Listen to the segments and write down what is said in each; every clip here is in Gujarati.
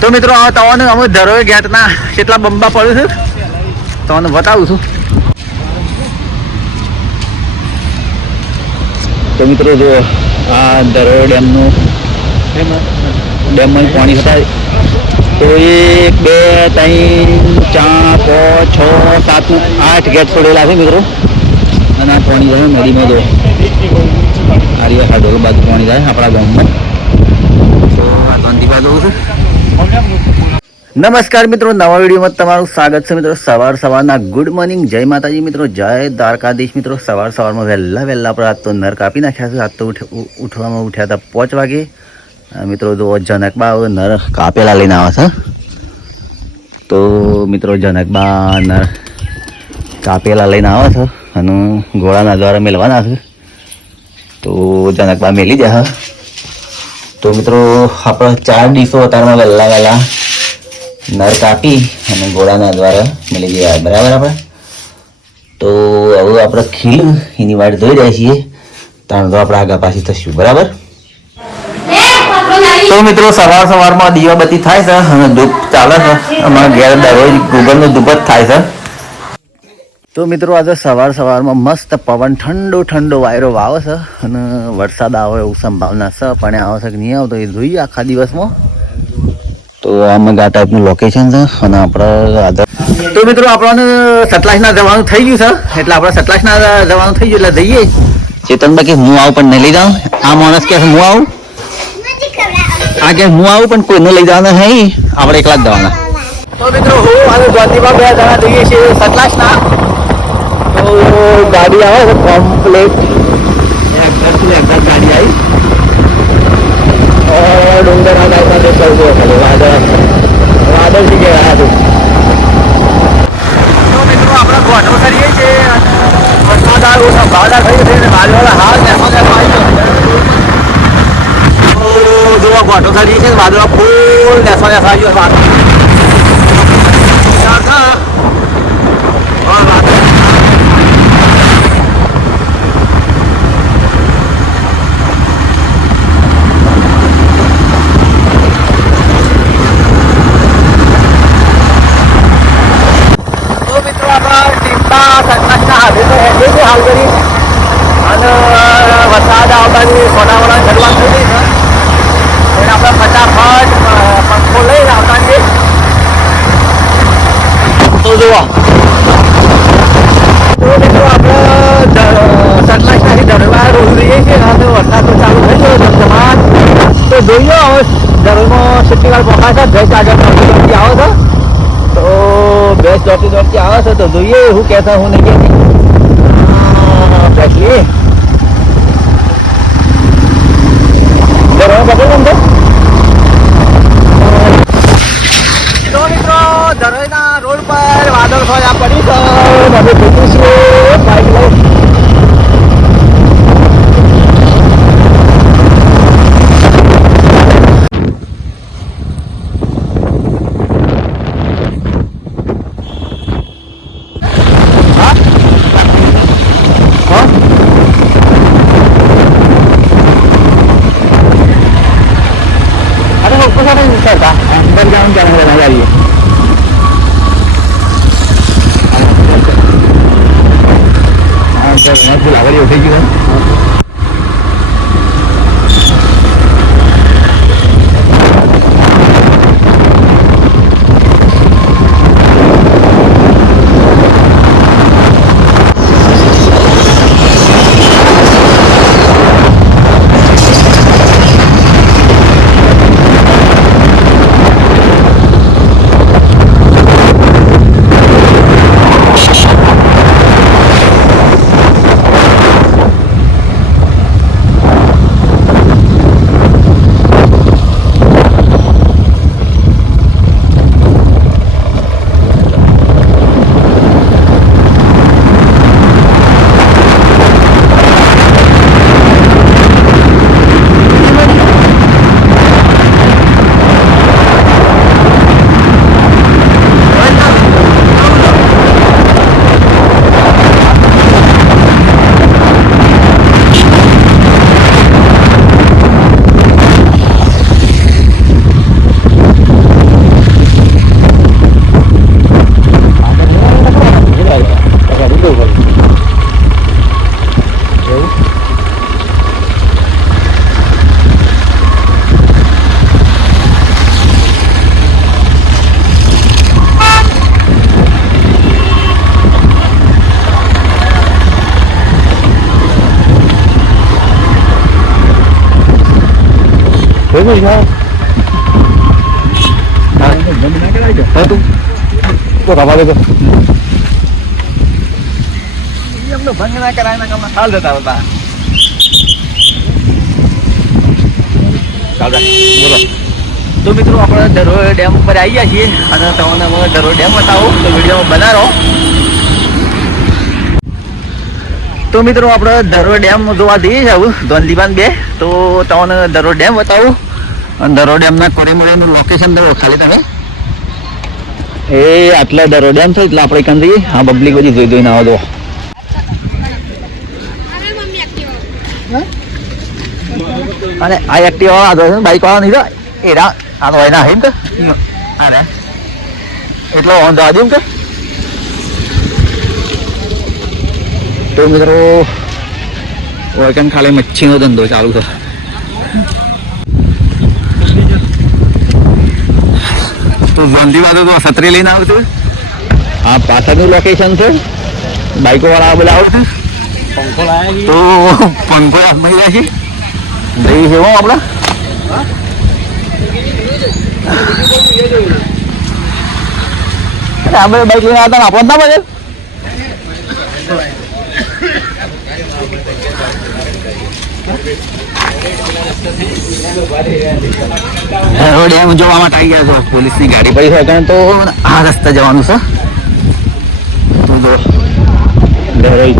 તો મિત્રો તમને અમે ધરોઈ ગેટના કેટલા બંબા પડ્યું છે તમને બતાવું છું. તો મિત્રો જો આ ધરોઈ ડેમનું ડેમમાં પાણી હતા તો 1 2 3 4 5 6 7 8 ગેટ છોડેલા છે મિત્રો. અને આ પાણી જાય નદીમાં જો આ રીતે હાડોલ બાજુ પાણી જાય આપણા ગામમાં. તો આ ધંધીબા જોઉં છું. નમસ્કાર મિત્રો, નવા વિડીયોમાં તમારું સ્વાગત છે મિત્રો. સવારના ગુડ મોર્નિંગ, જય માતાજી મિત્રો, જય દ્વારકાધીશ મિત્રો. સવારમાં વહેલા આપણે આજ તો નર કાપી નાખ્યા છે. આજ તો ઉઠવામાં ઉઠ્યા હતા 5 વાગે મિત્રો. જો જનકબા નર કાપેલા લઈને આવે છે. તો મિત્રો જનકબા નર કાપેલા લઈને આવે છે અને ઘોડાના દ્વારા મેળવાના છે. તો જનકબા મેલી જાય. તો મિત્રો આપણે 4 ડીશો અતારમાં વહેલા નર કાપી અને ઘોડાના દ્વારા મેલી જાય બરાબર. આપણે તો હવે આપણે ખીલ એની વાટ જોઈ રહ્યા છીએ. ત્રણ તો આપણે આગા પાછી થશું બરાબર. તો મિત્રો સવારમાં દીવાબત્તી થાય છે અને ધૂપ ચાલે છે. અમારા ઘેર દરરોજ ગૂગલનો ધૂપ જ થાય છે. તો મિત્રો આજે સવારમાં મસ્ત પવન ઠંડો વાયરો વાવે છે અને વરસાદ આવે એવું સંભાવના છે. પણ આવે છે કે નહીં આવતો એ જોઈએ આખા દિવસમાં. તો આમાં આ ટાઈપનું લોકેશન છે અને આપણે તો મિત્રો આપણને સતલાસના જવાનું થઈ ગયું છે. એટલે આપણે સતલાસના જવાનું થઈ ગયું એટલે જઈએ. ચેતનભાઈ કે હું આવું પણ નહીં લઈ જાઉં. આ માણસ કે હું આવું, આ કે હું આવું પણ કોઈને લઈ જવાના નહીં, આપણે એકલા જ જવાના. તો મિત્રો હું અને જ્યોતિબા 2 જણા જઈએ છીએ સતલાસના. તો ગાડી આવે છે કમ્પ્લેટ ગાડી આવી ડુંગર આધારમાં દેખાવું ખાલી વાદળ થી ગયા હતું. તો મિત્રો આપણે ગોઠો કરીએ છીએ. વરસાદ આવ્યો સંભાવના થઈ છે. વાદળવાળા હાલ જોવા ગોઠો કરીએ છીએ. વાદળા ફૂલ નેસવા આવ્યો વાદળ. હાલ કરી અને વરસાદ આવતાની સોનાવાળા શરૂઆત થઈ ગઈ છે. એને આપણે ફટાફટ પંખો લઈને આવતા છીએ. તો જુઓ તો મિત્રો આપણે સતલાસનાથી ધરવા રોજ રહીએ છીએ. હવે વરસાદ તો ચાલુ થઈ ગયો ધમધમાટ. તો જોઈએ હવે ધરમાં કેટલી વાર પહોંચાય છે. ભેંસ આગળ દોડતી આવે છે. તો ભેંસ દોડતી આવે છે. તો જોઈએ હું કહેતા હું નહીં કહેતી. Aquí. Pero ¿qué pasa? તો મિત્રો ધરોઈના રોડ પર વાદળ છાયા પડી છે. અમે જોઈશું બાઈક લઈ. अंदर जाऊन क्या रहना चाहिए. फुलावर उठे गई તું તો રવા દે એમનો ભંગ ના કરાય ના કામ હાલ જતા હતા બોલો તો મિત્રો આપણે ધરોઈ ડેમ ઉપર આવી ગયા છીએ અને તમને ધરોઈ ડેમ બતાવું તો વિડીયો બનાવો તો મિત્રો આપણે ધરોઈ ડેમ જોવા જઈએ છીએ આવું ધોનદીવાન 2 તો તમને ધરોઈ ડેમ બતાવું અને ધરોઈ ડેમના કોરેમોરેનું લોકેશન દો ખાલી તમે એ આટલા ધરોઈ ડેમ છે એટલે આપણે કાં જઈએ હા પબ્લિક બધી જોઈ જોઈને આવો દો અને આ એક્ટિવા વાળા બાઈક વાળા નહીં તો એરા આનો એના હિમ કે અરે એટલો ઓન દાદીમ કે તો મિત્રો ઓયકન ખાલી મચ્છીનો ધંધો ચાલુ છે તો જલ્દી વાતો તો છત્રી લઈને આવશે આ પાછળનું લોકેશન છે બાઈકો વાળા બધા આવશે પંખો લાયા તો પંખો હાથમાં જાય છે જઈ છે હું આપણા આપણે બાઈક લઈને આવતા આપણો ના બને ડેમ જોવા માટે આવી ગયા છો પોલીસની ગાડી પડી હોય કારણ તો આ રસ્તા જવાનું છે તો જો ધરોઈ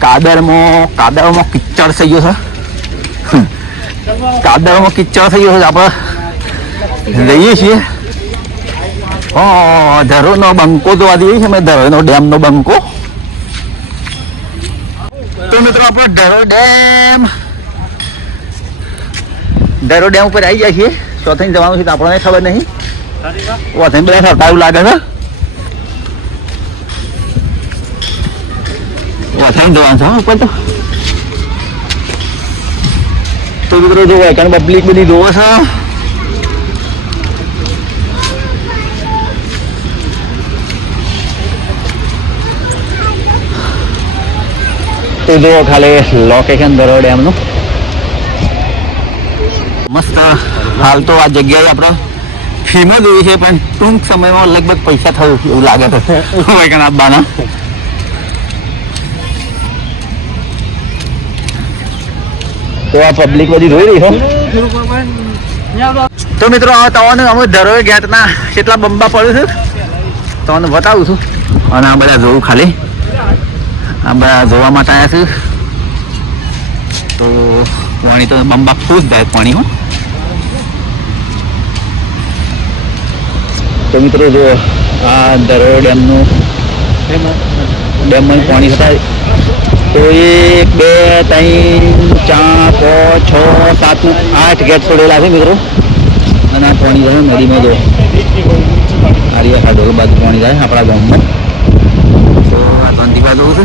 કાદરમાં કિચડ થઈ ગયો છે કાદરમાં કિચડ થઈ ગયો છે આપણે જઈએ છીએ ધરોઈનો બંકો જોવા જઈએ છીએ અમે ધરોઈનો ડેમનો બંકો તો મિત્રો આપણે ધરોઈ ડેમ ઉપર આવી જાય છીએ ચોથાઈ જવાનું છે તો આપણને ખબર નહીં ચોથાઈ બધા સરતા એવું લાગે છે ચોથાઈ જવાનું છે ઉપર તો મિત્રો જોવા કારણ પબ્લિક બધી જોવે છે તો જુઓ ખાલી લોકેશન ધરોઈ ડેમનું મસ્ત હાલ તો આ જગ્યાએ આપણે ફીમ જ એવી છે પણ ટૂંક સમયમાં લગભગ પૈસા થયું એવું લાગે છે હોય આપવાના તો આ પબ્લિક બધી જોઈ રહી છે તો મિત્રો તમને અમે ધરોઈ ગેટના કેટલા બંબા પડ્યું છે તમને બતાવું છું અને આ બધા જોવું ખાલી આ બધા જોવા માટે આવ્યા છે તો પાણી તો બંબા ખુશ જાય પાણીમાં તો મિત્રો જો આ ધરોઈ ડેમનું ડેમમાં પાણી થાય તો 1 2 3 4 5 6 7 8 ગેટ છોડેલા છે મિત્રો અને આ પાણી જાય નદીમાં જો આરિયા ખાડોલ બાજુ પાણી જાય આપણા ગામમાં તો આ ધંધીકા જવું છે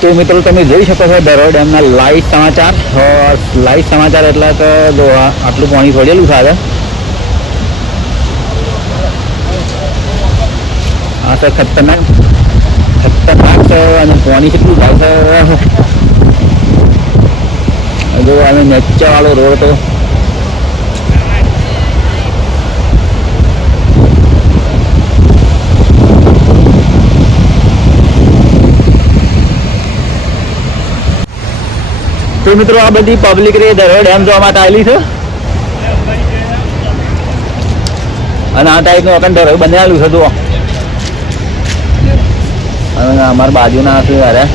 તો મિત્રો તમે જોઈ શકો છો ધરોઈ ડેમના લાઈવ સમાચાર એટલે કે જો આટલું પાણી છોડેલું છે આ તો ખતરનાક છે અને પાણી કેટલું જાય છે જો અમે નેચા વાળો રોડ તો તો મિત્રો આ બધી પબ્લિક રે ધરોઈ ડેમ જોવા માટે આવેલી છે અને આ ટાઈપનું અકન ધરોઈ બનાવેલું છે જુઓ અને અમારા બાજુના છે અરે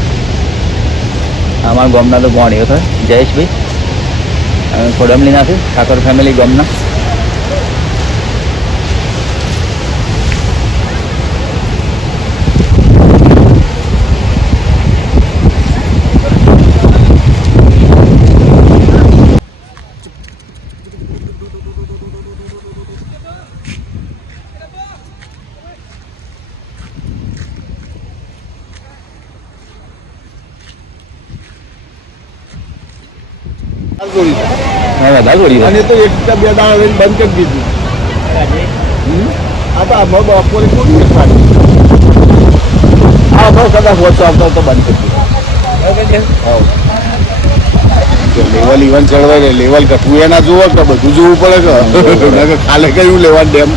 અમારા ગામના તો ભણીઓ છે જયેશભાઈ ખોડમલીના છે ઠાકોર ફેમિલી ગામના વધારે દોડી અને તો એક બે દાડા રહીને બંધ કરી દીધું. આ તો આમાં બપોરે કોઈ આ બસ કદાચ ઓછો આવતો તો બંધ કરી દીધું. લેવલ ઇવન ચડવાય ને લેવલ ઘટવું એના જુઓ કે બધું જોવું પડે કે ખાલે કયું લેવા ડેમ.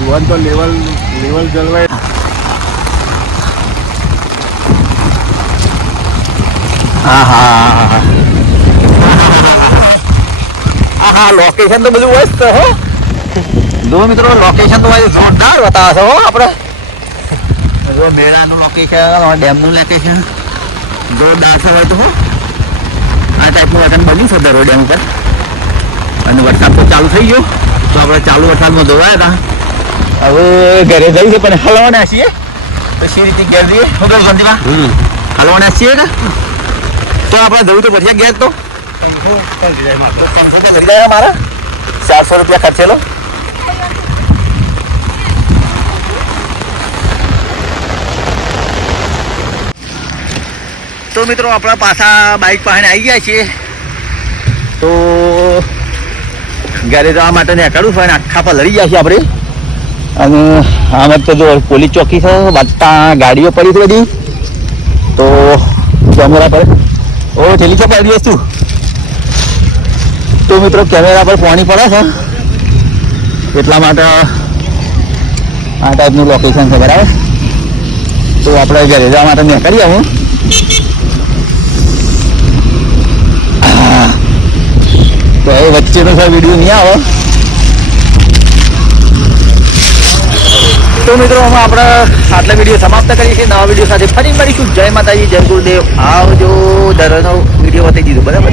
ઇવન તો લેવલ ચડવાય. હા લોકેશન તો બધું મસ્ત હો. જો મિત્રો લોકેશન તો જોરદાર બતાવે છે હો આપણે. જો મેળાનું લોકેશન, ડેમનું લોકેશન જોરદાર છે હોય તો હો. આ ટાઈપનું વતન બન્યું છે દરો ડેમ ઉપર. અને વરસાદ તો ચાલુ થઈ ગયો તો આપણે ચાલુ વરસાદમાં ધોવાયા હતા. હવે ઘરે જઈએ છે પણ હલવાના છીએ તો સી રીતે ઘેર જઈએ વગર ગંદીમાં હલવાના છીએ કે તો આપણે જવું તો પછી ઘેર તો 500 લઈ જાય મારા 400 રૂપિયા ખર્ચેલો. તો મિત્રો આપણા પાછા બાઇક પાસે આવી ગયા છીએ તો ઘરે જવા માટે નીકળવું છે. આખા પર લડી ગયા છીએ આપણે. અને આમાં તો જો પોલીસ ચોકી છે, વાંચતા ગાડીઓ પડી છે બધી. તો કેમેરા પર છેલ્લી ચોક આવી તું તો મિત્રો કેમેરા પર પાણી પડે છે એટલા માટે આ ટાઈપનું લોકેશન છે બરાબર. તો આપણે ઘરે જવા માટે નીકળીએ. હું તો એ વચ્ચેનો સર વિડીયો નહીં આવે. તો મિત્રો અમે આપણે આટલા વિડીયો સમાપ્ત કરીએ છીએ. નવા વિડીયો સાથે ફરી મળીશું. જય માતાજી, જય ગુરુદેવ. આવજો. દરનો વિડીયો બતાવી દીધો બરાબર.